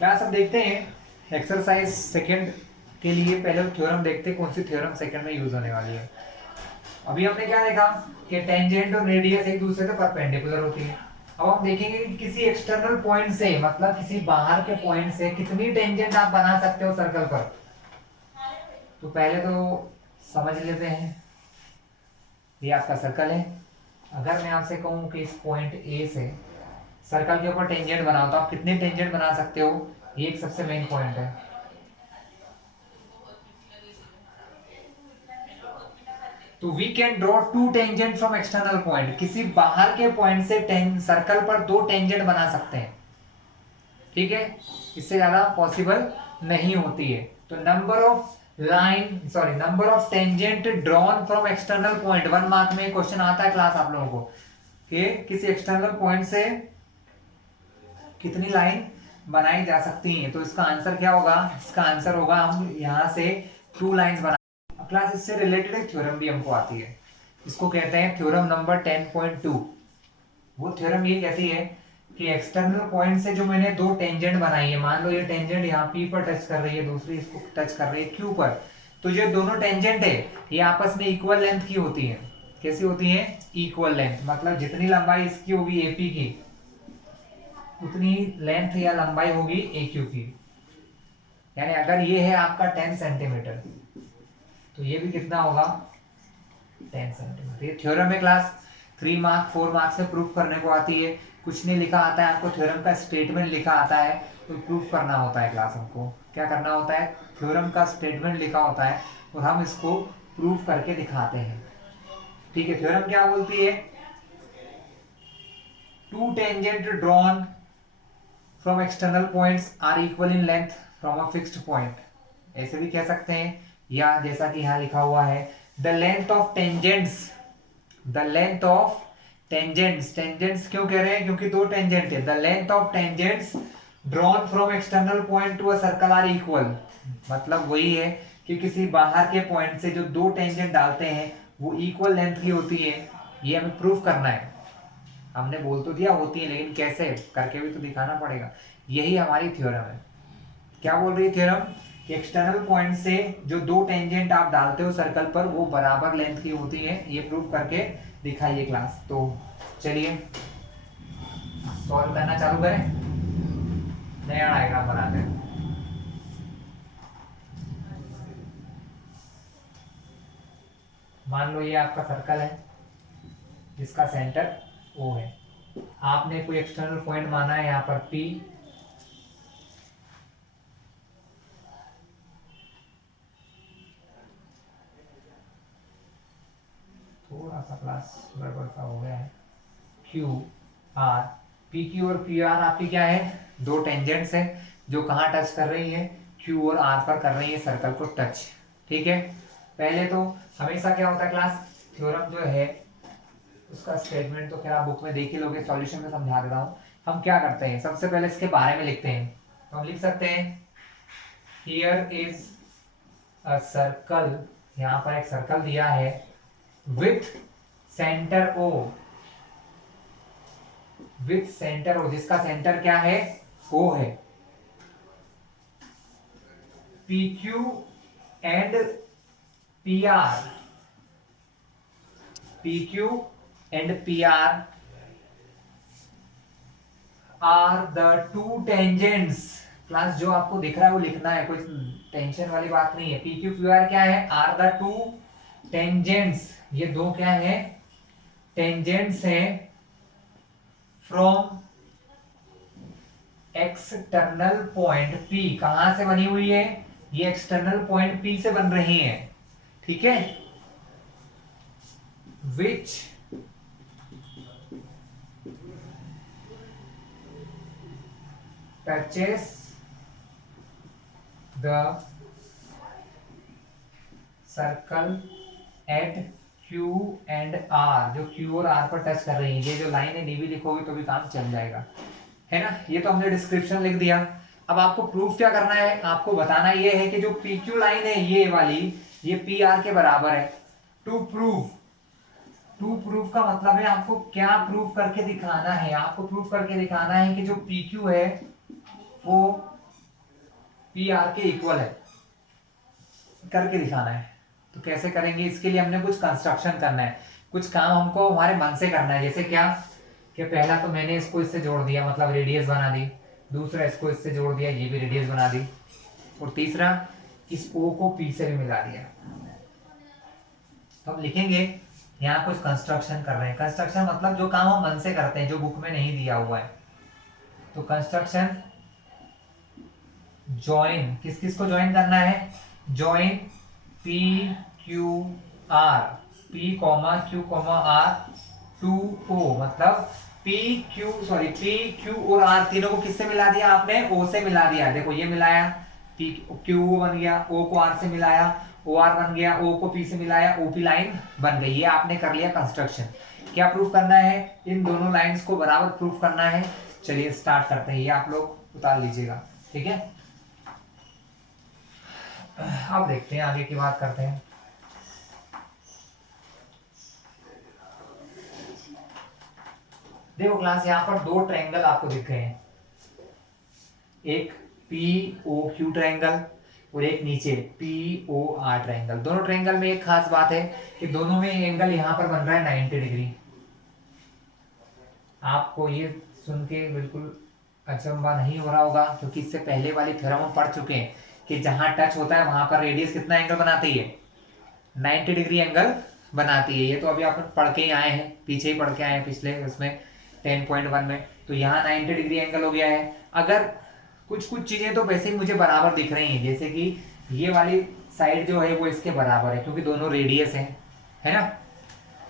Class अब देखते हैं एक्सरसाइज सेकंड के लिए। पहले थ्योरम देखते हैं कौन सी थ्योरम सेकंड में यूज होने वाली है। अभी हमने क्या देखा कि टेंजेंट और रेडियस एक दूसरे से परपेंडिकुलर होती है। अब हम देखेंगे कि किसी एक्सटर्नल पॉइंट से, मतलब किसी बाहर के पॉइंट से कितनी टेंजेंट आप बना सकते हो सर्कल पर। तो पहले तो समझ लेते हैं, ये आपका सर्कल है। अगर मैं आपसे कहूं कि इस पॉइंट ए से सर्कल के ऊपर टेंजेंट बनाओ तो आप कितने टेंजेंट बना सकते हो, ये एक सबसे मेन पॉइंट है। तो we can draw two tangent from external point, किसी बाहर के पॉइंट से सर्कल पर दो टेंजेंट बना सकते हैं। ठीक है, इससे ज्यादा पॉसिबल नहीं होती है। तो number of number of tangent drawn from external point, 1 mark में क्वेश्चन आता है क्लास आप लोगों को कि किसी एक्सटर्नल पॉइंट से कितनी लाइन बनाई जा सकती हैं। तो इसका आंसर क्या होगा, इसका आंसर होगा हम यहां से 2 लाइंस बना। क्लास इससे रिलेटेड एक थ्योरम भी हमको आती है, इसको कहते हैं थ्योरम नंबर 10.2। वो थ्योरम ये कहती है कि एक्सटर्नल पॉइंट से जो मैंने दो टेंजेंट बनाई है, मान लो ये टेंजेंट यहाँ पी पर टच कर रही है, दूसरी इसको टच कर रही है क्यू पर, तो जो दोनों टेंजेंट है ये आपस में इक्वल लेंथ की होती है। कैसी होती है, इक्वल लेंथ, मतलब जितनी लंबाई इसकी होगी एपी की उतनी लेंथ या लंबाई होगी ए क्यू की। यानी अगर ये है आपका 10 सेंटीमीटर तो ये भी कितना होगा, 10 सेंटीमीटर। ये थ्योरम है क्लास, 3 मार्क 4 मार्क से प्रूफ करने को आती है। कुछ नहीं लिखा आता है आपको, थ्योरम का स्टेटमेंट लिखा आता है, तो प्रूफ करना होता है क्लास। हमको क्या करना होता है, थ्योरम का स्टेटमेंट लिखा होता है और हम इसको प्रूफ करके दिखाते हैं। ठीक है, थ्योरम क्या बोलती है, two tangent drawn from external points are equal in length from a fixed point, ऐसे भी कह सकते हैं। या जैसा कि यहाँ लिखा हुआ है, the length of tangents, the length of tangents, tangents क्यों कह रहे हैं, क्योंकि दो टेंजेंट है। The length of tangents drawn from external point to a circle are equal, मतलब वही है कि किसी बाहर के पॉइंट से जो दो टेंजेंट डालते हैं वो इक्वल लेंथ की होती है। ये हमें प्रूफ करना है। हमने बोल तो दिया होती है, लेकिन कैसे करके भी तो दिखाना पड़ेगा। यही हमारी थ्योरम है। क्या बोल रही है थ्योरम, कि एक्सटर्नल पॉइंट से जो दो टेंजेंट आप डालते हो सर्कल पर वो बराबर लेंथ की होती है। ये प्रूफ करके दिखाइए क्लास। तो चलिए सॉल्व करना चालू करें, नया डायग्राम बनाते हैं। मान लो ये आपका सर्कल है जिसका सेंटर O है। आपने कोई एक्सटर्नल पॉइंट माना है यहाँ पर P, थोड़ा सा क्लास गड़बड़ सा हो गया है, Q R, पी क्यू और पी आर आपकी क्या है, दो टेंजेंट्स है जो कहाँ टच कर रही है, Q और R पर कर रही है सर्कल को टच। ठीक है, पहले तो हमेशा क्या होता है क्लास, थ्योरम जो है उसका स्टेटमेंट तो खैर आप बुक में देख ही लोगे, सॉल्यूशन में समझा दे रहा हूँ। हम क्या करते हैं, सबसे पहले इसके बारे में लिखते हैं। तो हम लिख सकते हैं हियर इज अ सर्कल, यहाँ पर एक सर्कल दिया है with centre O, with centre O, जिसका सेंटर क्या है, O है। PQ and PR, PQ and PR are the two tangents. Class जो आपको दिख रहा है वो लिखना है, कोई टेंशन वाली बात नहीं है। PQ QR क्या है, आर द टू टेंजेंट्स, ये दो क्या है, टेंजेंट्स हैं फ्रॉम एक्सटर्नल पॉइंट P। कहां से बनी हुई है, ये एक्सटर्नल पॉइंट P से बन रही है। ठीक है, विच touches the circle eight Q and R, जो Q और R पर टच कर रही है। ये जो लाइन है नीवी लिखोगे तो भी काम चल जाएगा, है ना। ये तो हमने डिस्क्रिप्शन लिख दिया। अब आपको प्रूफ क्या करना है, आपको बताना ये है कि जो PQ लाइन है ये वाली, ये PR के बराबर है। टू प्रूफ, टू प्रूफ का मतलब है आपको क्या प्रूफ करके दिखाना है, आपको प्रूफ करके दिखाना है कि जो PQ है वो पी आर के इक्वल है करके दिखाना है। तो कैसे करेंगे, इसके लिए हमने कुछ कंस्ट्रक्शन करना है, कुछ काम हमको हमारे मन से करना है। जैसे क्या कि पहला तो मैंने इसको इससे जोड़ दिया, मतलब रेडियस बना दी। दूसरा इसको इससे जोड़ दिया, ये भी रेडियस बना दी। और तीसरा इस ओ को पी से भी मिला दिया। तो हम लिखेंगे यहाँ कुछ कंस्ट्रक्शन कर रहे हैं। कंस्ट्रक्शन मतलब जो काम हम मन से करते हैं, जो बुक में नहीं दिया हुआ है। तो कंस्ट्रक्शन जॉइन, किस किस को ज्वाइन करना है, join P Q R, P comma Q comma R to O, मतलब पी क्यू और आर तीनों को किससे मिला दिया आपने, ओ से मिला दिया। देखो ये मिलाया, पी क्यू ओ बन गया, ओ को आर से मिलाया, ओ आर बन गया, ओ को पी से मिलाया, ओपी लाइन बन गई। ये आपने कर लिया कंस्ट्रक्शन। क्या प्रूफ करना है, इन दोनों लाइंस को बराबर प्रूफ करना है। चलिए स्टार्ट करते हैं, ये आप लोग उतार लीजिएगा, ठीक है। अब देखते हैं, आगे की बात करते हैं। देखो क्लास, यहाँ पर दो ट्रायंगल आपको दिख रहे हैं, एक पी ओ क्यू ट्रायंगल और एक नीचे पी ओ आर ट्रायंगल। दोनों ट्रायंगल में एक खास बात है कि दोनों में एंगल यहाँ पर बन रहा है 90 डिग्री। आपको ये सुन के बिल्कुल अचंभा नहीं हो रहा होगा, क्योंकि इससे पहले वाली थ्योरम हम पढ़ चुके हैं कि जहां टच होता है वहां पर रेडियस कितना एंगल बनाती है, 90 डिग्री एंगल बनाती है। ये तो अभी आप पढ़ के ही आए हैं, पीछे ही पढ़ के आए हैं पिछले उसमें 10.1 में। तो यहाँ 90 डिग्री एंगल हो गया है। अगर कुछ चीजें तो वैसे ही मुझे बराबर दिख रही हैं, जैसे कि ये वाली साइड जो है वो इसके बराबर है, क्योंकि दोनों रेडियस है ना।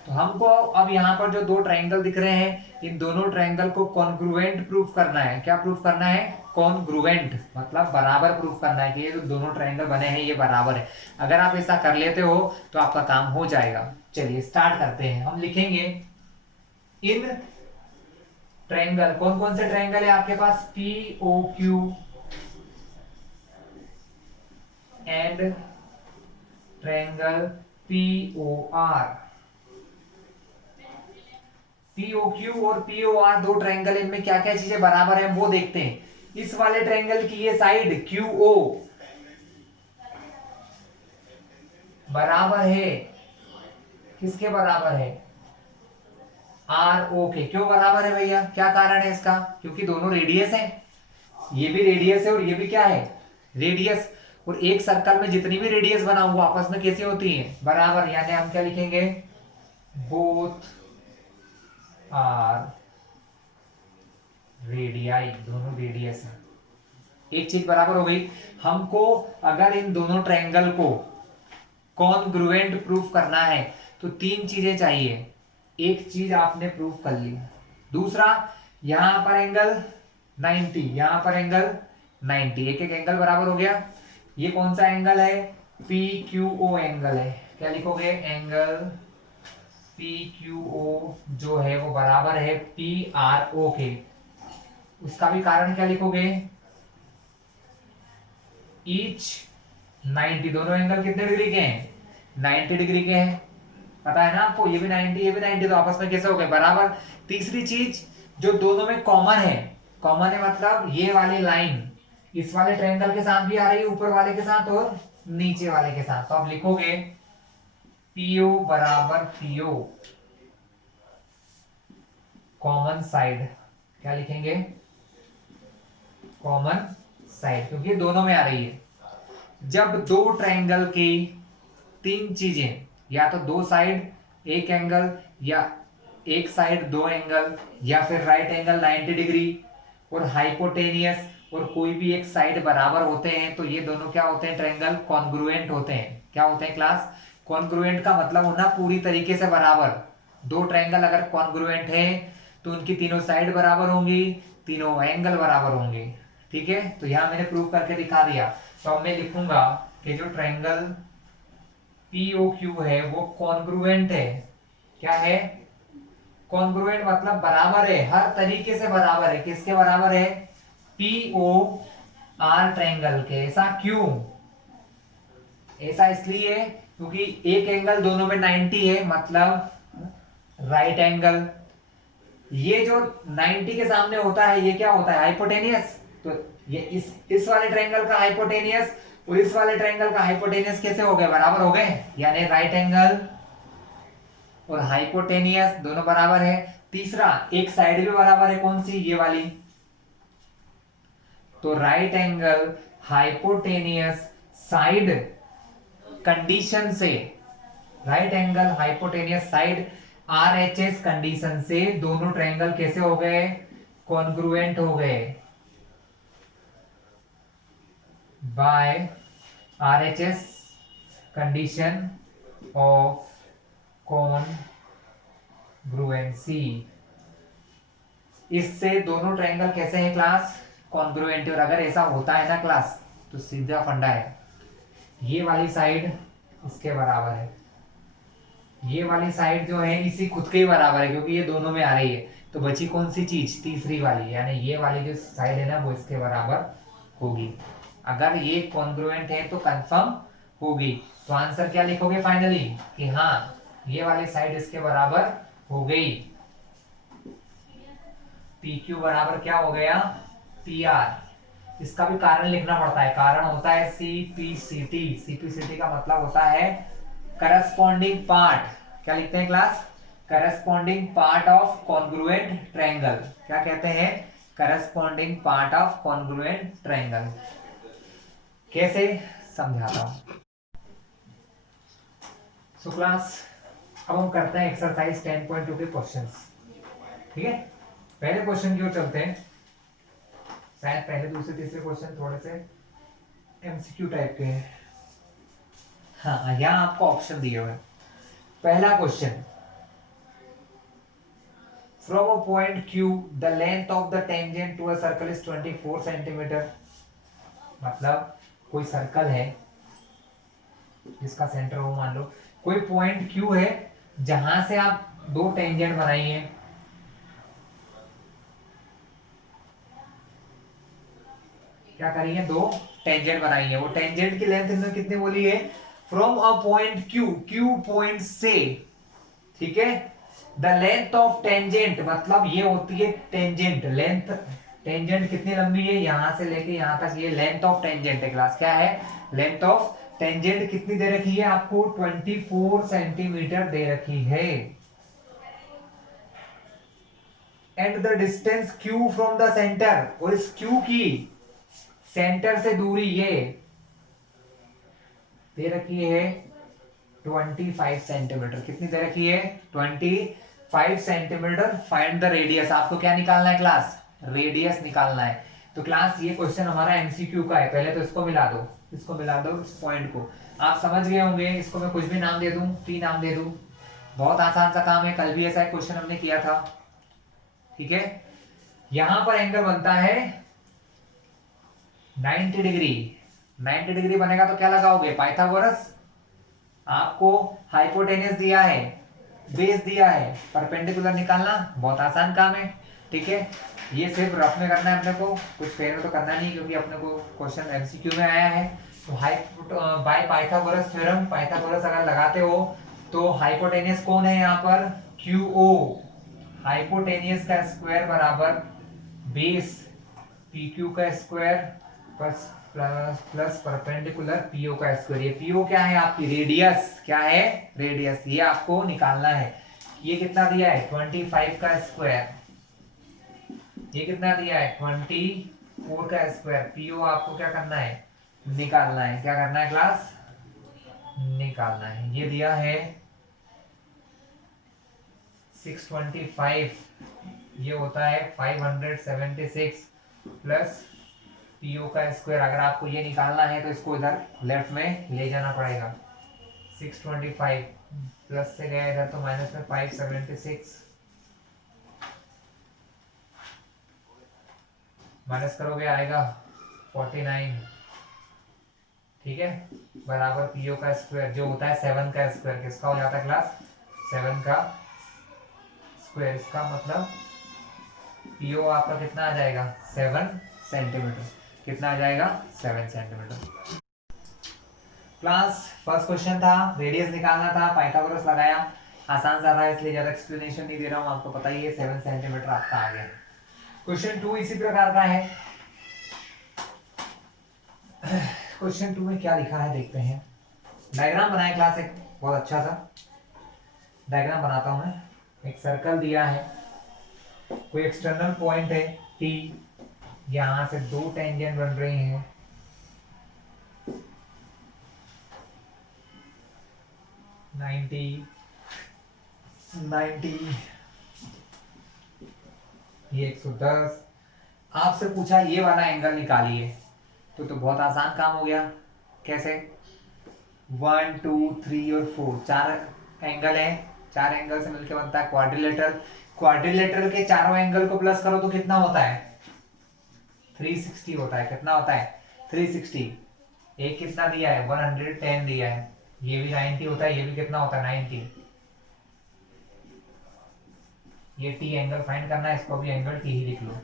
तो हमको अब यहाँ पर जो दो ट्रायंगल दिख रहे हैं, इन दोनों ट्रायंगल को कॉन्ग्रुएंट प्रूफ करना है। क्या प्रूफ करना है, कॉन्ग्रुएंट, मतलब बराबर प्रूफ करना है कि ये जो दोनों ट्रायंगल बने हैं ये बराबर है। अगर आप ऐसा कर लेते हो तो आपका काम हो जाएगा। चलिए स्टार्ट करते हैं। हम लिखेंगे इन ट्रायंगल, कौन कौन से ट्रायंगल है आपके पास, P O Q and triangle P O R. POQ और POR दो ट्रायंगल, इनमें क्या क्या चीजें बराबर है वो देखते हैं। इस वाले ट्रायंगल की ये साइड QO बराबर है, किसके बराबर है, RO के। क्यों बराबर है भैया, क्या कारण है इसका, क्योंकि दोनों रेडियस हैं। ये भी रेडियस है और ये भी क्या है, रेडियस। और एक सर्कल में जितनी भी रेडियस बना हुआ आपस में कैसी होती है, बराबर। यानी हम क्या लिखेंगे, बोथ आर रेडियाई, दोनों रेडियस है। एक चीज बराबर हो गई। हमको अगर इन दोनों ट्रायंगल को कॉन्ग्रुएंट प्रूफ करना है तो तीन चीजें चाहिए। एक चीज आपने प्रूफ कर ली, दूसरा यहां पर एंगल 90, यहां पर एंगल 90, एक एक एंगल बराबर हो गया। ये कौन सा एंगल है, PQO एंगल है। क्या लिखोगे, एंगल PQO जो है वो बराबर है PRO के। उसका भी कारण क्या लिखोगे, ईच 90, दोनों एंगल कितने डिग्री के हैं, 90 डिग्री के हैं। पता है ना आपको, ये भी 90 ये भी 90, तो आपस में कैसे हो गए, बराबर। तीसरी चीज जो दोनों में कॉमन है मतलब ये वाली लाइन इस वाले ट्रायंगल के साथ भी आ रही है, ऊपर वाले के साथ और नीचे वाले के साथ। तो आप लिखोगे PO बराबर PO कॉमन साइड। क्या लिखेंगे, कॉमन साइड, क्योंकि दोनों में आ रही है। जब दो ट्रायंगल की तीन चीजें, या तो दो साइड एक एंगल, या एक साइड दो एंगल, या फिर राइट एंगल 90 डिग्री और हाइपोटेनियस और कोई भी एक साइड बराबर होते हैं, तो ये दोनों क्या होते हैं, ट्रायंगल कॉन्ग्रुएंट होते हैं। क्या होते हैं क्लास, कॉन्ग्रुएंट का मतलब होना पूरी तरीके से बराबर। दो ट्रायंगल अगर कॉन्ग्रुएंट है तो उनकी तीनों साइड बराबर होंगी, तीनों एंगल बराबर होंगे, ठीक है। तो यहां मैंने प्रूव करके दिखा दिया। तो अब मैं लिखूंगा कि जो ट्रायंगल POQ है वो कॉन्ग्रुएंट है। क्या है, कॉन्ग्रुएंट मतलब बराबर है, हर तरीके से बराबर है। किसके बराबर है, POR ट्रायंगल के। ऐसा क्यों, ऐसा इसलिए क्योंकि एक एंगल दोनों में 90 है, मतलब राइट एंगल। ये जो 90 के सामने होता है ये क्या होता है, हाइपोटेनियस। तो ये इस वाले ट्रायंगल का हाइपोटेनियस और इस वाले ट्रायंगल का हाइपोटेनियस कैसे हो गए, बराबर हो गए, यानी राइट एंगल और हाइपोटेनियस दोनों बराबर है। तीसरा एक साइड भी बराबर है, कौन सी, ये वाली। तो right angle hypotenuse side condition से, right angle hypotenuse side RHS condition से दोनों ट्रायंगल कैसे हो गए, कॉन्ग्रुएंट हो गए by RHS condition of congruency. इससे दोनों ट्रायंगल कैसे हैं क्लास, कॉन्ग्रुएंट। और अगर ऐसा होता है ना क्लास तो सीधा फंडा है, ये वाली साइड इसके बराबर है, ये वाली साइड जो है इसी खुद के ही बराबर है, क्योंकि ये दोनों में आ रही है। तो बची कौन सी चीज, तीसरी वाली, यानी ये वाली जो साइड है ना वो इसके बराबर होगी। अगर ये कॉन्ग्रुएंट है तो कंफर्म होगी। तो आंसर क्या लिखोगे फाइनली, कि हाँ ये वाली साइड इसके बराबर हो गई। पी क्यू बराबर क्या हो गया, पी आर। इसका भी कारण लिखना पड़ता है, कारण होता है सीपीसीटी। सीपीसीटी का मतलब होता है करस्पॉन्डिंग पार्ट, क्या लिखते हैं class, corresponding part of congruent triangle. क्या कहते हैं, corresponding part of congruent triangle. कैसे समझाता हूं। सो क्लास अब हम करते हैं एक्सरसाइज 10.2 के क्वेश्चंस। ठीक है, पहले क्वेश्चन की ओर चलते हैं। शायद पहले दूसरे तीसरे क्वेश्चन थोड़े से एमसीक्यू टाइप के हैं। हाँ, यहाँ आपको ऑप्शन दिए हुए। पहला question, from a point Q the length of the tangent to a circle is 24 centimetre. मतलब कोई सर्कल है जिसका सेंटर हो, मान लो कोई पॉइंट Q है जहां से आप दो टेंजेंट बनाइए। क्या करिए, दो टेंजेंट बनाइए। वो टेंजेंट की लेंथ इन्होंने कितनी बोली है, from a point Q point से, ठीक है। द लेंथ ऑफ टेंजेंट मतलब ये होती है टेंजेंट लेंथ। टेंजेंट कितनी लंबी है, यहां से लेके यहां तक, ये लेंथ ऑफ टेंजेंट है क्लास। क्या है, लेंथ ऑफ टेंजेंट कितनी दे रखी है आपको, 24 सेंटीमीटर दे रखी है। And the distance Q from the centre, और इस Q की सेंटर से दूरी ये दे रखी है 25 सेंटीमीटर। कितनी दे रखी है, 25 सेंटीमीटर। Find the radius. आपको क्या निकालना है क्लास, रेडियस निकालना है। तो क्लास ये क्वेश्चन हमारा एमसीक्यू का है। पहले तो इसको मिला दो, इसको मिला दो, इस पॉइंट को। आप समझ गए होंगे, इसको मैं कुछ भी नाम दे दूं, टी नाम दे दूं, बहुत आसान सा काम है। कल भी ऐसा एक क्वेश्चन हमने किया था, ठीक है। यहां पर एंगल बनता है 90 डिग्री। 90 डिग्री बनेगा तो क्या लगाओगे, पाइथागोरस। आपको हाइपोटेनस दिया है, बेस दिया है, परपेंडिकुलर निकालना बहुत आसान काम है, ठीक है। ये सिर्फ रफ में करना है अपने को, कुछ फेर में तो करना नहीं, क्योंकि अपने को क्वेश्चन एमसीक्यू में आया है। तो बाय पाइथागोरस थ्योरम, पाइथागोरस अगर लगाते हो तो हाइपोटेनियस कौन है यहाँ पर, क्यूओ। हाइपोटेनियस का स्क्वायर बराबर बेस पीक्यू का square plus plus perpendicular PO का स्क्वायर। ये पीओ क्या है, आपकी रेडियस। क्या है, रेडियस। ये आपको निकालना है। ये कितना दिया है, 25 का स्क्वायर। ये कितना दिया है, 24 का स्क्वायर। पीओ आपको क्या करना है, निकालना है। क्या करना है क्लास, निकालना है। ये दिया है 625, ये होता है 576 प्लस पीओ का स्क्वायर। अगर आपको ये निकालना है तो इसको इधर लेफ्ट में ले जाना पड़ेगा। 625 प्लस से गया इधर तो माइनस में 576, माइनस करोगे आएगा 49, ठीक है, बराबर पीओ का स्क्वायर जो होता है 7 का स्क्वायर। किसका हो जाता है क्लास, 7 का स्क्वायर। इसका मतलब पीओ आपका कितना आ जाएगा, 7 सेंटीमीटर। कितना आ जाएगा, 7 सेंटीमीटर। क्लास फर्स्ट क्वेश्चन था, रेडियस निकालना था, पाइथागोरस लगाया, आसान सा था इसलिए ज्यादा एक्सप्लेनेशन नहीं दे रहा हूँ, आपको पता ही है 7 सेंटीमीटर आपका आ गया। क्वेश्चन 2 इसी प्रकार का है। क्वेश्चन 2 में क्या लिखा है देखते हैं। डायग्राम बनाए क्लास, एक बहुत अच्छा सा डायग्राम बनाता हूं मैं। एक सर्कल दिया है, कोई एक्सटर्नल पॉइंट है P, यहां से दो टेंजेंट बन रही हैं, नाइन्टी 90, ये 110। आपसे पूछा ये वाला एंगल निकालिए, तो बहुत आसान काम हो गया। कैसे? 1 2 3 और 4, चार एंगल है, चार एंगल से मिलकर बनता है क्वाड्रिलेटरल। क्वाड्रिलेटरल के चारों एंगल को प्लस करो तो कितना होता है? 360 होता है। कितना होता है? 360। एक कितना दिया है? 110 दिया है। ये भी 90 होता है, ये भी कितना होता है? 90। ये टी एंगल फाइंड करना है, इसको भी एंगल टी ही लिख लो।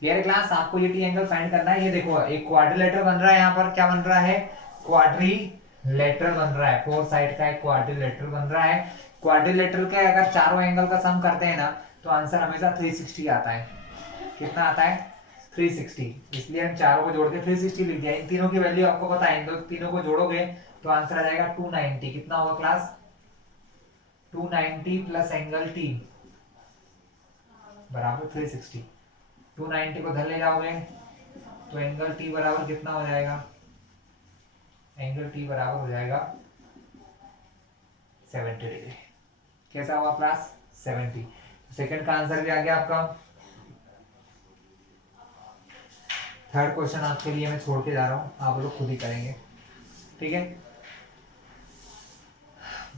Clear class? आपको ये टी एंगल फाइंड करना है। ये देखो एक क्वाड्रिलेटरल बन रहा है, यहाँ पर क्या बन रहा है? क्वाड्रिलेटरल बन रहा है, फोर साइड का एक क्वाड्रिलेटरल बन रहा है। क्वाड्रिलेटरल के अगर चारों एंगल का सम करते हैं ना, तो आंसर हमेशा 360 आता है। कितना आता है? 360। इसलिए हम चारों को जोड़ के 360 लिख दिया। इन तीनों की वैल्यू आपको पता है, इन दो तीनों को जोड़ोगे तो आंसर आ जाएगा 290। कितना होगा क्लास? 290 प्लस एंगल टी बराबर 360। 290 को धर ले जाओगे तो एंगल टी बराबर कितना हो जाएगा? एंगल टी बराबर हो जाएगा 70 डिग्री। कैसा होगा क्लास? 70। सेकंड का आंसर भी आ गया आपका। थर्ड क्वेश्चन आपके लिए मैं छोड़ के जा रहा हूं, आप लोग खुद ही करेंगे, ठीक है?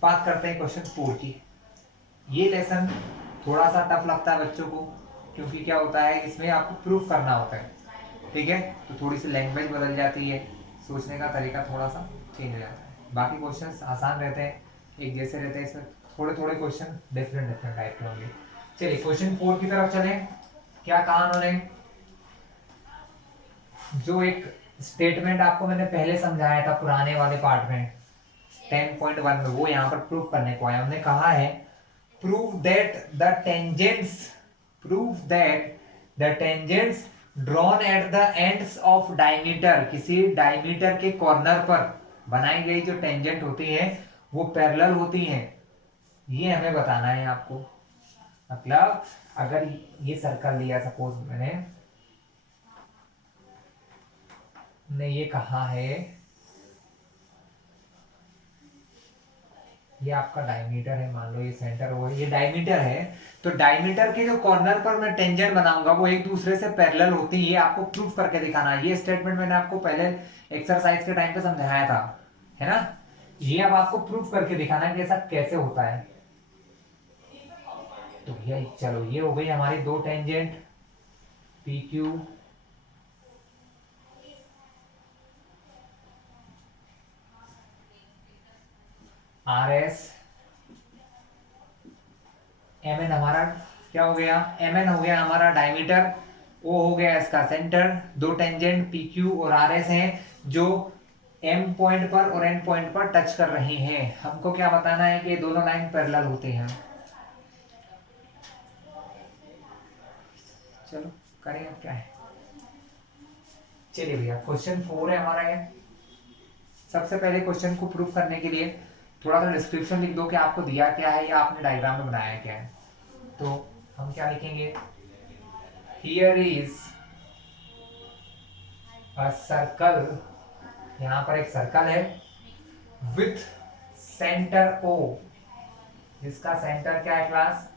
बात करते हैं क्वेश्चन 4 की। ये लेसन थोड़ा सा टफ लगता है बच्चों को, क्योंकि क्या होता है इसमें आपको प्रूफ करना होता है, ठीक है? तो थोड़ी सी लैंग्वेज बदल जाती है, सोचने का तरीका थोड़ा सा चेंज हो जाता है। बाकी क्वेश्चंस आसान रहते हैं, एक जैसे रहते हैं, इसमें थोड़े थोड़े क्वेश्चन डिफरेंट डिफरेंट टाइप के होंगे। चलिए क्वेश्चन 4 की तरफ चलें। क्या कहा उन्होंने? जो एक स्टेटमेंट आपको मैंने पहले समझाया था पुराने वाले पार्ट में 10.1 में, वो यहाँ पर प्रूफ करने को आया। उन्होंने कहा है prove that the tangents drawn at the ends of diameter, किसी डायमीटर के कॉर्नर पर बनाई गई जो टेंजेंट होती है वो पैरेलल होती हैं। ये हमें बताना है आपको। मतलब अगर ये सर्कल लिया, सपोज मैंने ये कहा है, ये आपका डायमीटर है, मान लो ये सेंटर हो, ये डायमीटर है, तो डायमीटर के जो कॉर्नर पर मैं टेंजेंट बनाऊंगा वो एक दूसरे से पैरेलल होती है। ये आपको प्रूफ करके दिखाना है। ये स्टेटमेंट मैंने आपको पहले एक्सरसाइज के टाइम पे समझाया था, है ना? ये अब आपको प्रूफ करके दिखाना है कि ऐसा कैसे होता है। तो भैया चलो, ये हो गई हमारी दो tangent P Q R S. M N हमारा क्या हो गया? एम एन हो गया हमारा डायमीटर, ओ हो गया इसका सेंटर। दो टेंजेंट पी क्यू और आर एस हैं जो एम पॉइंट पर और एन पॉइंट पर टच कर रही हैं। हमको क्या बताना है कि दोनों लाइन पैरेलल होते हैं। चलो करें, अब क्या है। चलिए भैया क्वेश्चन 4 है हमारा ये। सबसे पहले क्वेश्चन को प्रूफ करने के लिए थोड़ा सा डिस्क्रिप्शन लिख दो कि आपको दिया क्या है या आपने डायग्राम में बनाया क्या है। तो हम क्या लिखेंगे? हियर इज अ सर्कल, यहां पर एक सर्कल है विथ सेंटर ओ, जिसका सेंटर क्या है क्लास?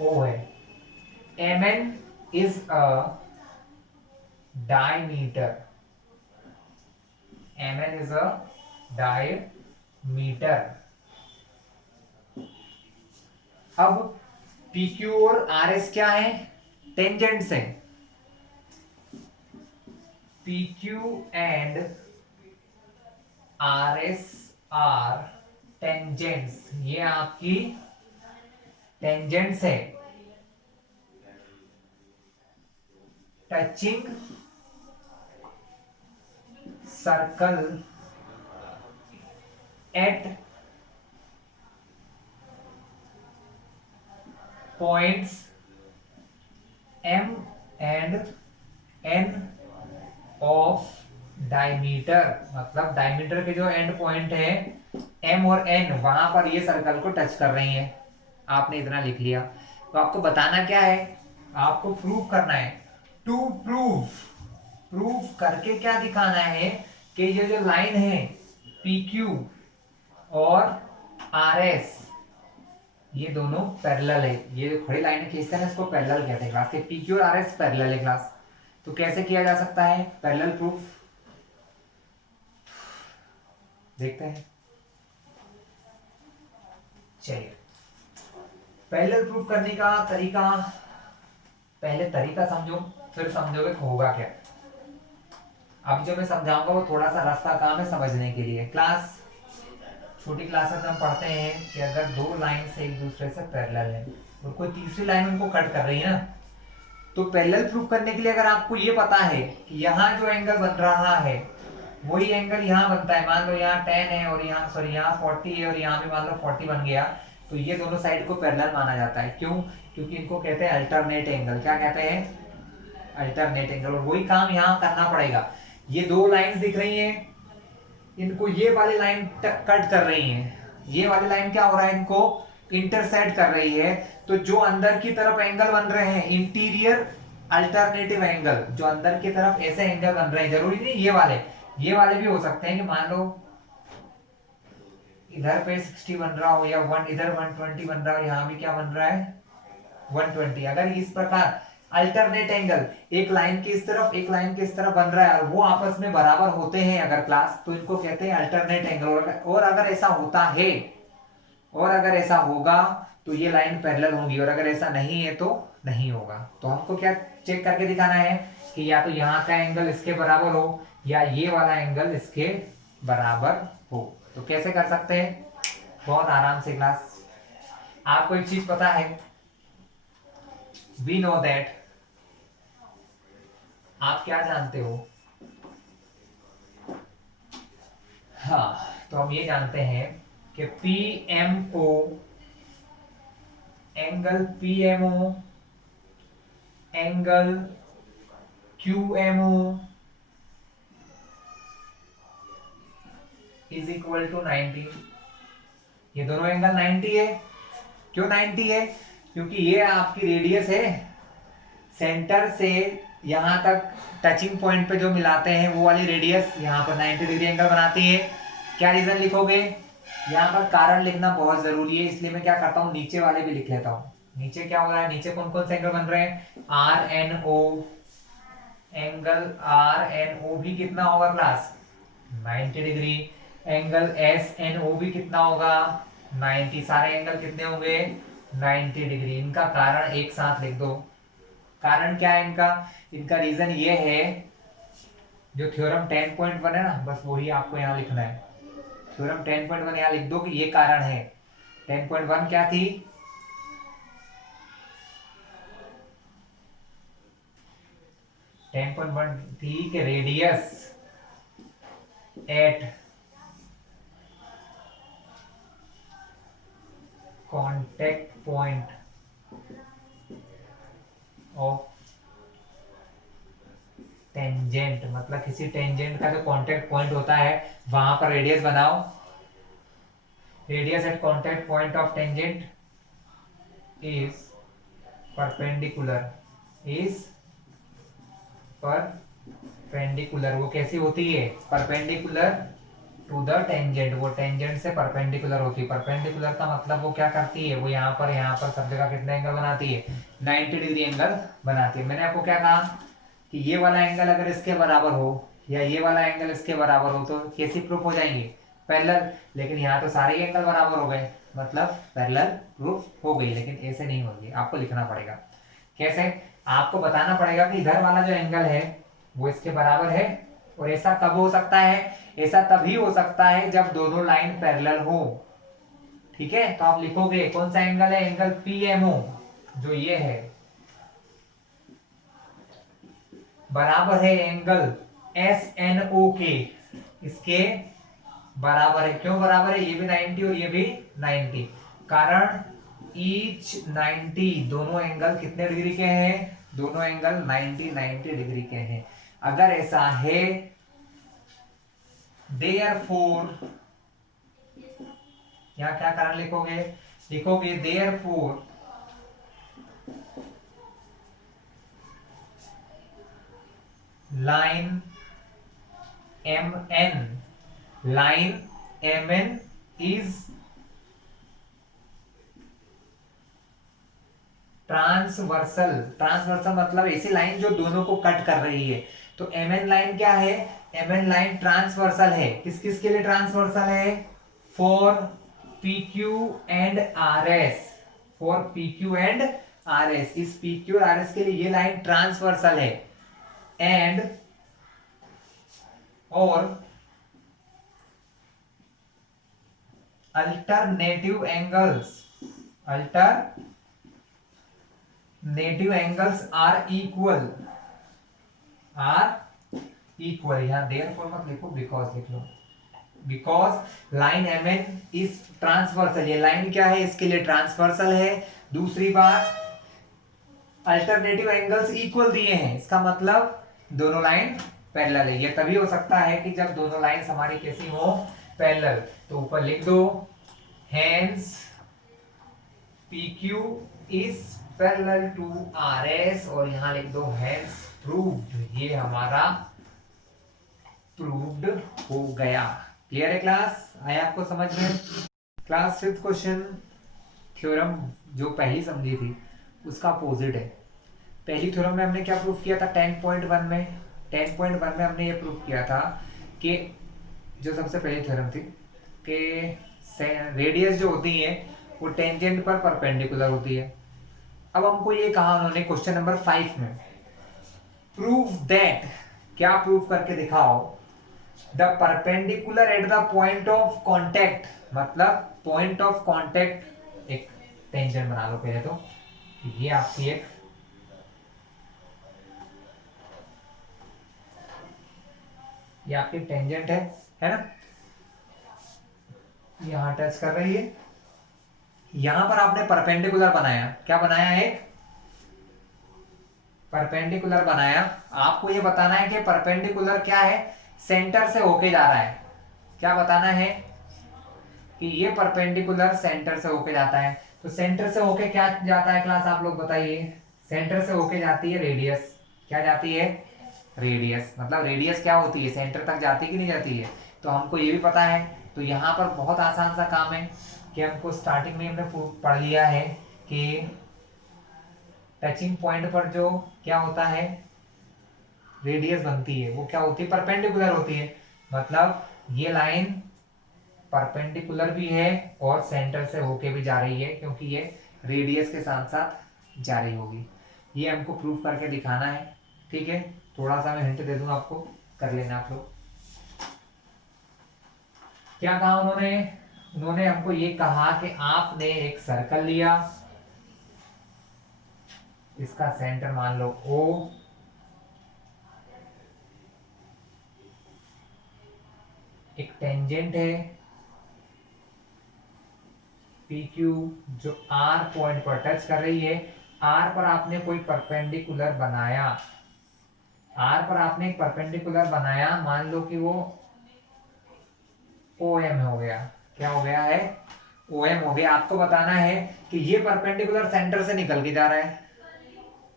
ओ है। M N is a diameter, M N is a diameter. अब पी क्यू और आर एस क्या है? टेंजेंट्स है। P Q and R S are tangents, ये आपकी टेंजेंट्स है touching circle at points M and N of diameter मतलब diameter के जो एंड पॉइंट है एम और एन, वहां पर ये सर्कल को टच कर रही है। आपने इतना लिख लिया। तो आपको बताना क्या है, आपको प्रूव करना है। टू प्रूव, प्रूव करके क्या दिखाना है कि ये जो लाइन है पी क्यू और आर एस, ये दोनों पैरेलल है। ये जो खड़ी लाइन खींचते हैं इसको पैरेलल कहते हैं क्लास के, पी क्यू और आर एस पैरेलल है क्लास। तो कैसे किया जा सकता है पैरेलल प्रूफ, देखते हैं। चलिए, पैरेलल प्रूफ करने का तरीका, पहले तरीका समझो फिर समझोगे होगा क्या। अब जो मैं समझाऊंगा वो थोड़ा सा रास्ता काम है समझने के लिए। क्लास छोटी क्लासेस में हम पढ़ते हैं कि अगर दो लाइन से एक दूसरे से पैरेलल है और कोई तीसरी लाइन उनको कट कर रही है ना, तो पैरेलल प्रूफ करने के लिए अगर आपको ये पता है कि यहाँ जो एंगल बन रहा है वही एंगल यहाँ बनता है, मान लो यहाँ 10 है और यहाँ सॉरी यहाँ 40 है और यहाँ भी मान लो 40 बन गया, तो ये दोनों साइड को पैरेलल माना जाता है। क्यों? क्योंकि इनको कहते हैं अल्टरनेट एंगल। क्या कहते हैं? Alternate angle. और वही काम यहाँ करना पड़ेगा। ये दो लाइंस दिख रही हैं, इनको ये वाली लाइन कट कर रही है, ये वाली लाइन क्या हो रहा है इनको इंटरसेक्ट कर रही है। तो जो अंदर की तरफ एंगल बन रहे हैं इंटीरियर अल्टरनेटिव एंगल, जो अंदर की तरफ ऐसे एंगल बन रहे हैं, जरूरी नहीं ये वाले भी हो सकते हैं कि मान लो इधर पे 60 बन रहा हो या इधर 120 बन रहा हो, यहाँ भी क्या बन रहा है 120। अगर इस प्रकार अल्टरनेट एंगल एक लाइन की इस तरफ एक लाइन की इस तरफ बन रहा है और वो आपस में बराबर होते हैं अगर क्लास, तो इनको कहते हैं अल्टरनेट एंगल। और अगर ऐसा होता है और अगर ऐसा होगा तो ये लाइन पैरेलल होंगी, और अगर ऐसा नहीं है तो नहीं होगा। तो हमको क्या चेक करके दिखाना है कि या तो यहाँ का एंगल इसके बराबर हो या ये वाला एंगल इसके बराबर हो। तो कैसे कर सकते हैं? बहुत आराम से क्लास। आपको एक चीज पता है, वी नो दैट, आप क्या जानते हो? हाँ, तो हम ये जानते हैं कि P M O angle P M O angle Q M O is equal to 90। ये दोनों एंगल 90 है। क्यों 90 है? क्योंकि ये आपकी रेडियस है, सेंटर से यहां तक टचिंग पॉइंट पे जो मिलाते हैं वो वाली रेडियस यहाँ पर 90 डिग्री एंगल बनाती है। क्या रीजन लिखोगे? यहाँ पर कारण लिखना बहुत जरूरी है, इसलिए मैं क्या करता हूँ नीचे वाले भी लिख लेता हूँ। नीचे क्या हो रहा है, नीचे कौन कौन से एंगल बन रहे हैं? R N O, angle R N O भी कितना होगा class 90 degree. Angle S N O भी कितना होगा 90। सारे एंगल कितने होंगे 90 डिग्री। इनका कारण एक साथ लिख दो। कारण क्या है इनका? इनका रीजन ये है, जो थ्योरम 10.1 है ना, बस वही आपको यहाँ लिखना है। थ्योरम 10.1 यहाँ लिख दो कि ये कारण है। 10.1 क्या थी? थी कि radius at contact point of tangent, मतलब किसी टेंजेंट का जो कांटेक्ट पॉइंट होता है वहां पर रेडियस बनाओ। Radius at contact point of tangent is perpendicular, is perpendicular. वो कैसी होती है? Perpendicular to the tangent. वो टेंजेंट से परपेंडिकुलर होती है। परपेंडिकुलर का मतलब वो क्या करती है, वो यहाँ पर सब जगह कितने एंगल बनाती है 90 डिग्री एंगल बनाती है। मैंने आपको क्या कहा कि ये वाला एंगल अगर इसके बराबर हो या ये वाला एंगल इसके बराबर हो तो कैसी प्रूफ हो जाएंगे? पैरेलल। लेकिन यहाँ तो सारे एंगल बराबर हो गए, मतलब पैरेलल प्रूफ हो गई। लेकिन ऐसे नहीं होगी, आपको लिखना पड़ेगा। कैसे? आपको बताना पड़ेगा कि इधर वाला जो एंगल है वो इसके बराबर है। और ऐसा कब हो सकता है? ऐसा तभी हो सकता है जब दोनों लाइन पैरेलल हो। ठीक है, तो आप लिखोगे कौन सा एंगल है? एंगल पीएमओ, जो ये है, बराबर है एंगल एस एन ओ के, इसके बराबर है। क्यों बराबर है? ये भी 90 और ये भी 90। कारण ईच 90, दोनों एंगल कितने डिग्री के हैं? दोनों एंगल 90 डिग्री के हैं। अगर ऐसा है देयरफॉर, यहाँ क्या कारण लिखोगे, लिखोगे therefore line M N is transversal. Transversal मतलब ऐसी लाइन जो दोनों को कट कर रही है। तो एम एन लाइन क्या है, एम एन लाइन ट्रांसवर्सल है। किस किस के लिए ट्रांसवर्सल है, for P Q and R S, for P Q and R S. इस पी क्यू आर एस के लिए ये लाइन ट्रांसवर्सल है। एंड और अल्टरनेटिव एंगल्स आर इक्वल, यहां देयरफॉर मत लिखो, बिकॉज लिख लो। Because line M N is transversal, ये लाइन क्या है, इसके लिए ट्रांसवर्सल है। दूसरी बात, अल्टरनेटिव एंगल्स इक्वल दिए हैं, इसका मतलब दोनों लाइन पैरेलल है। ये तभी हो सकता है कि जब दोनों लाइंस हमारी कैसी हो, पैरेलल। तो ऊपर लिख दो hence PQ is parallel to RS, और यहां लिख दो हेंस प्रूव्ड। ये हमारा प्रूव्ड हो गया। क्लियर है क्लास, आया आपको समझ में? क्लास 5th क्वेश्चन, थ्योरम जो पहली समझी थी उसका अपोजिट है। पहली थ्योरम में हमने क्या प्रूफ किया था 10.1 में, 10.1 में हमने ये प्रूफ किया था कि जो सबसे पहली थ्योरम थी कि रेडियस जो होती है वो टेंजेंट पर परपेंडिकुलर होती है। अब हमको ये कहा उन्होंने क्वेश्चन नंबर 5 में, प्रूव दैट, क्या प्रूफ करके दिखाओ, the perpendicular eight the point of contact, मतलब पॉइंट ऑफ कॉन्टेक्ट, एक टेंजेंट बना लो पहले तो, ये आपकी एक ये आपकी टेंजेंट है ना, यहां टच कर रही है। यहां पर आपने परपेंडिकुलर बनाया, क्या बनाया, एक परपेंडिकुलर बनाया। आपको ये बताना है कि परपेंडिकुलर क्या है, सेंटर से होके जा रहा है। क्या बताना है कि ये परपेंडिकुलर सेंटर से होके जाता है। तो सेंटर से होके क्या जाता है क्लास, आप लोग बताइए। सेंटर से होके जाती है रेडियस, क्या जाती है, रेडियस। मतलब रेडियस क्या होती है, सेंटर तक जाती कि नहीं जाती है, तो हमको ये भी पता है। तो यहाँ पर बहुत आसान सा काम है कि हमको स्टार्टिंग में हमने पढ़ लिया है कि टचिंग पॉइंट पर जो क्या होता है, रेडियस बनती है, वो क्या होती है, परपेंडिकुलर होती है। मतलब ये लाइन परपेंडिकुलर भी है और सेंटर से होके भी जा रही है, क्योंकि ये रेडियस के साथ साथ जा रही होगी। ये हमको प्रूफ करके दिखाना है, ठीक है। थोड़ा सा मैं हिंट दे दूं आपको, कर लेना आप लोग। क्या कहा उन्होंने, उन्होंने हमको ये कहा कि आपने एक सर्कल लिया, इसका सेंटर मान लो O, एक टेंजेंट है PQ जो R पॉइंट पर टच कर रही है। R पर आपने कोई परपेंडिकुलर बनाया, R पर आपने एक परपेंडिकुलर बनाया, मान लो कि वो OM हो गया। क्या हो गया है, OM हो गया। आपको बताना है कि ये परपेंडिकुलर सेंटर से निकल के जा रहा है।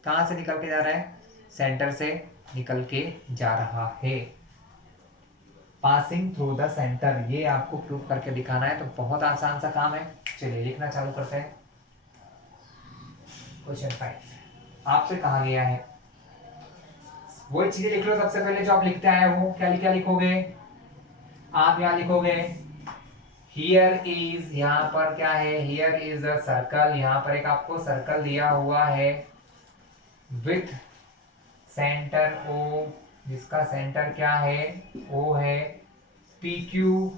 कहां से निकल के जा रहा है, सेंटर से निकल के जा रहा है, पासिंग थ्रू द सेंटर। ये आपको प्रूफ करके दिखाना है। तो बहुत आसान सा काम है, चलिए लिखना चालू करते हैं। क्वेश्चन 5 आपसे कहा गया है, वही चीजें लिख लो सबसे पहले जो आप लिखते आए हो। क्या लिखोगे आप, यहाँ लिखोगे हियर इज, यहाँ पर क्या है, हियर इज अ सर्कल। यहाँ पर एक आपको सर्कल दिया हुआ है विथ सेंटर O, जिसका सेंटर क्या है, O है। PQ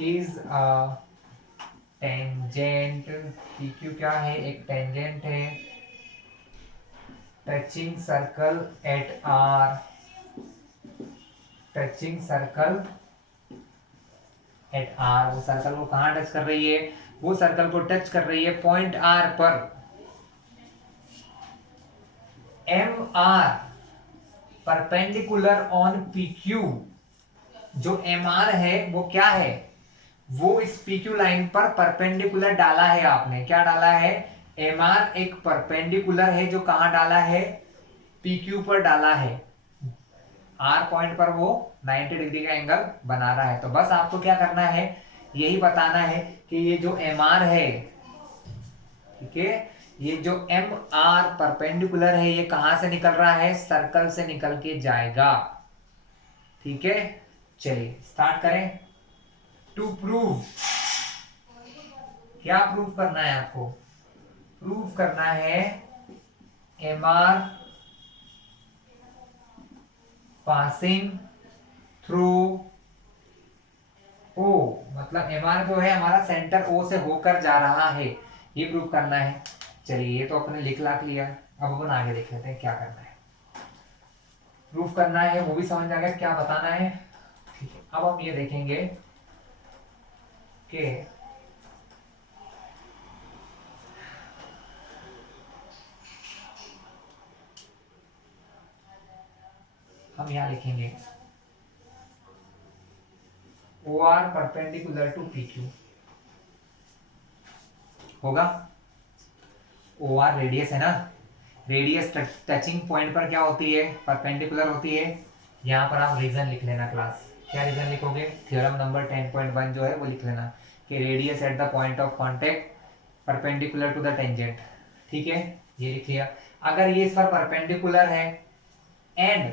is a tangent, PQ क्या है, एक टेंजेंट है। Touching circle eight R, touching circle eight R, वो सर्कल को कहां टच कर रही है, वो सर्कल को टच कर रही है पॉइंट R पर। MR परपेंडिकुलर ऑन PQ, जो एम आर है वो क्या है, वो इस पी क्यू लाइन पर परपेंडिकुलर डाला है आपने। क्या डाला है, एम आर एक परपेंडिकुलर है जो कहां डाला है, पी क्यू पर डाला है। आर पॉइंट पर वो 90 डिग्री का एंगल बना रहा है। तो बस आपको क्या करना है, यही बताना है कि ये जो एम आर है, ठीक है, ये जो एम आर परपेंडिकुलर है ये कहां से निकल रहा है, सर्कल से निकल के जाएगा। ठीक है, चलिए स्टार्ट करें। टू प्रूव, क्या प्रूव करना है आपको, प्रूव करना है M R passing through O, मतलब एम आर जो है हमारा सेंटर ओ से होकर जा रहा है, ये प्रूव करना है। चलिए ये तो अपने लिख लाख लिया, अब अपन आगे देख लेते हैं क्या करना है। प्रूफ करना है वो भी समझ आ गया, क्या बताना है। ठीक है, अब हम ये देखेंगे कि हम यहां लिखेंगे O R perpendicular to P Q होगा। ओ आर रेडियस है ना, रेडियस टचिंग पॉइंट पर क्या होती है, परपेंडिकुलर होती है। यहाँ पर आप रीजन लिख लेना क्लास, क्या रीजन लिखोगे, थ्योरम नंबर 10.1 जो है वो लिख लेना कि radius at the point of contact perpendicular to the tangent. ठीक है, ये लिख लिया। अगर ये इस पर परपेंडिकुलर है एंड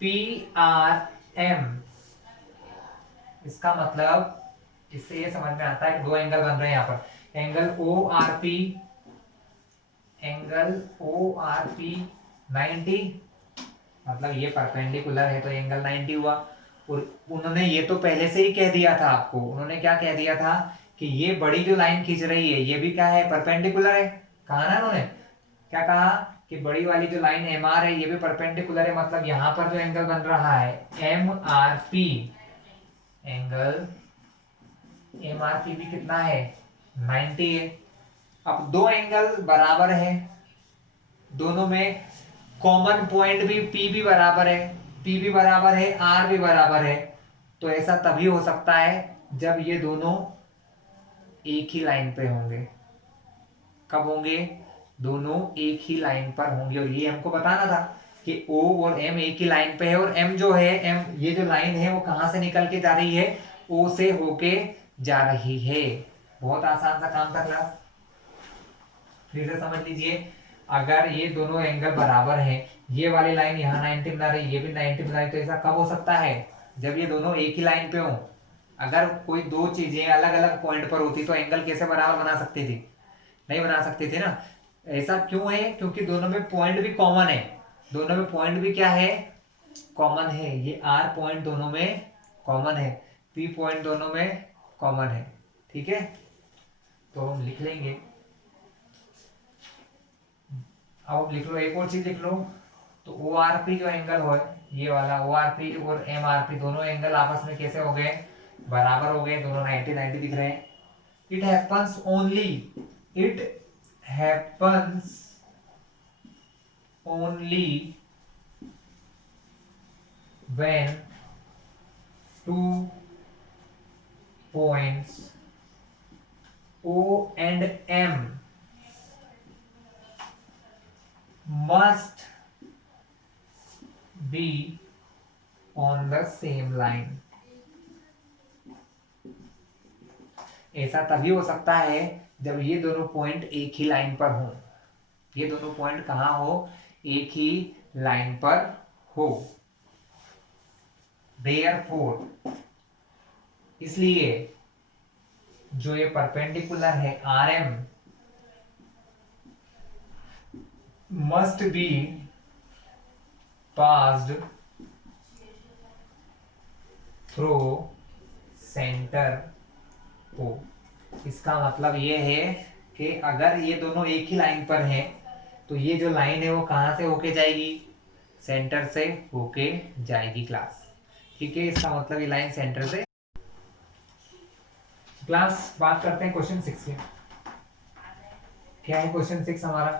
पी आर एम, इसका मतलब इससे ये समझ में आता है कि दो एंगल बन रहे हैं यहाँ पर, angle O R P, angle O R P 90, मतलब ये परपेंडिकुलर है तो एंगल 90 हुआ। और उन्होंने ये तो पहले से ही कह दिया था आपको, उन्होंने क्या कह दिया था कि ये बड़ी जो लाइन खींच रही है ये भी क्या है, परपेंडिकुलर है। कहा ना उन्होंने, क्या कहा कि बड़ी वाली जो लाइन एम आर है ये भी परपेंडिकुलर है, मतलब यहां पर जो एंगल बन रहा है M R P, angle M R P भी कितना है, 90 है। अब दो एंगल बराबर है, दोनों में कॉमन पॉइंट भी पी भी बराबर है, पी भी बराबर है, आर भी बराबर है। तो ऐसा तभी हो सकता है जब ये दोनों एक ही लाइन पे होंगे। कब होंगे, दोनों एक ही लाइन पर होंगे। और ये हमको बताना था कि O और M एक ही लाइन पे है, और M जो है, M ये जो लाइन है वो कहां से निकल के जा रही है, O से होके जा रही है। बहुत आसान सा काम था क्लास, फिर से समझ लीजिए। अगर ये दोनों एंगल बराबर हैं, ये वाली लाइन यहाँ 90 बना रही, ये भी 90 बना रही, तो ऐसा कब हो सकता है, जब ये दोनों एक ही लाइन पे हो। अगर कोई दो चीजें अलग अलग पॉइंट पर होती तो एंगल कैसे बराबर बना सकती थी, नहीं बना सकती थी ना। ऐसा क्यों है, क्योंकि दोनों में पॉइंट भी कॉमन है, दोनों में पॉइंट भी क्या है, कॉमन है। ये आर पॉइंट दोनों में कॉमन है, पी पॉइंट दोनों में कॉमन है। ठीक है, तो हम लिख लेंगे। अब लिख लो, एक और चीज लिख लो, तो ओ आर पी जो एंगल हो, ये वाला ओ आर पी और एम आर पी दोनों एंगल आपस में कैसे हो गए, बराबर हो गए, दोनों 90-90 दिख रहे हैं। It happens only, it happens only when two points O and M must be on the same line। ऐसा तभी हो सकता है जब ये दोनों पॉइंट एक ही लाइन पर हो। ये दोनों पॉइंट कहाँ हो, एक ही लाइन पर हो। Therefore, इसलिए जो ये परपेंडिकुलर है R M must be passed through centre O. इसका मतलब ये है कि अगर ये दोनों एक ही लाइन पर हैं तो ये जो लाइन है वो कहां से होके जाएगी, सेंटर से होके जाएगी क्लास। ठीक है, इसका मतलब ये लाइन सेंटर से। क्लास बात करते हैं क्वेश्चन 6 के। क्या है क्वेश्चन 6 हमारा,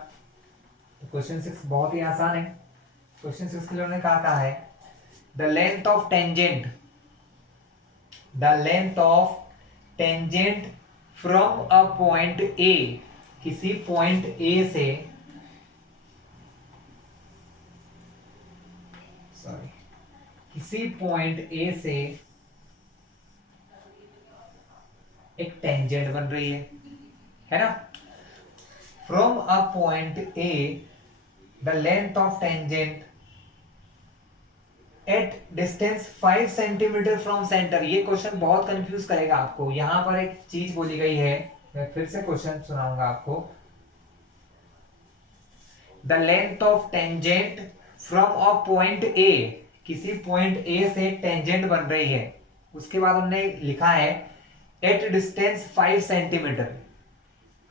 तो क्वेश्चन 6 बहुत ही आसान है। क्वेश्चन 6 के लिए उन्होंने कहा है, the length of tangent, the length of tangent from a point A, किसी पॉइंट ए से, सॉरी, किसी पॉइंट ए से एक टेंजेंट बन रही है ना। From a point A the length of tangent at distance 5 centimetre from centre. ये क्वेश्चन बहुत कंफ्यूज करेगा आपको। यहां पर एक चीज बोली गई है, मैं फिर से क्वेश्चन सुनाऊंगा आपको। The length of tangent from a point A, किसी पॉइंट ए से टेंजेंट बन रही है, उसके बाद हमने लिखा है एट डिस्टेंस 5 सेंटीमीटर।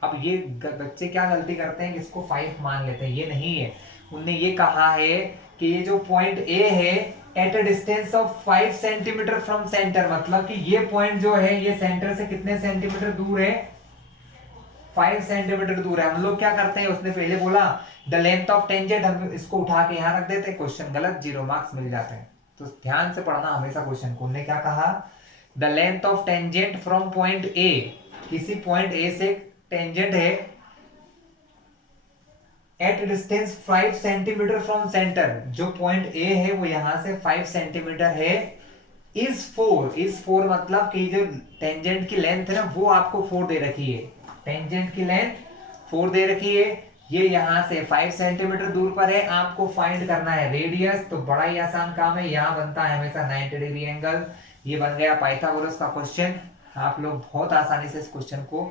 अब ये बच्चे क्या गलती करते हैं, इसको 5 मान लेते हैं, ये नहीं है। उनने ये कहा है कि ये जो पॉइंट ए है at a distance of 5 centimetre from centre, मतलब कि ये पॉइंट जो है ये सेंटर से कितने सेंटीमीटर दूर है, 5 सेंटीमीटर दूर है। हम लोग क्या करते हैं, उसने पहले बोला द लेंथ ऑफ टेंजेंट, हम इसको उठा के यहां रख देते हैं, क्वेश्चन गलत, 0 मार्क्स मिल जाते हैं। तो ध्यान से पढ़ना हमेशा क्वेश्चन को। उन्होंने क्या कहा, the length of tangent from point A, किसी पॉइंट ए से टेंजेंट है at distance 5 centimetre from centre, जो पॉइंट ए है वो यहां से 5 सेंटीमीटर है, इज 4 मतलब कि जो टेंजेंट की लेंथ है ना वो आपको 4 दे रखी है, टेंजेंट की लेंथ 4 दे रखी है, ये यहां से 5 सेंटीमीटर दूर पर है, आपको फाइंड करना है रेडियस। तो बड़ा ही आसान काम है, यहां बनता है हमेशा 90 डिग्री एंगल। ये बन गया पाइथागोरस का क्वेश्चन। आप लोग बहुत आसानी से इस क्वेश्चन को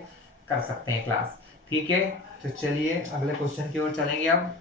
कर सकते हैं क्लास। ठीक है, तो चलिए अगले क्वेश्चन की ओर चलेंगे अब।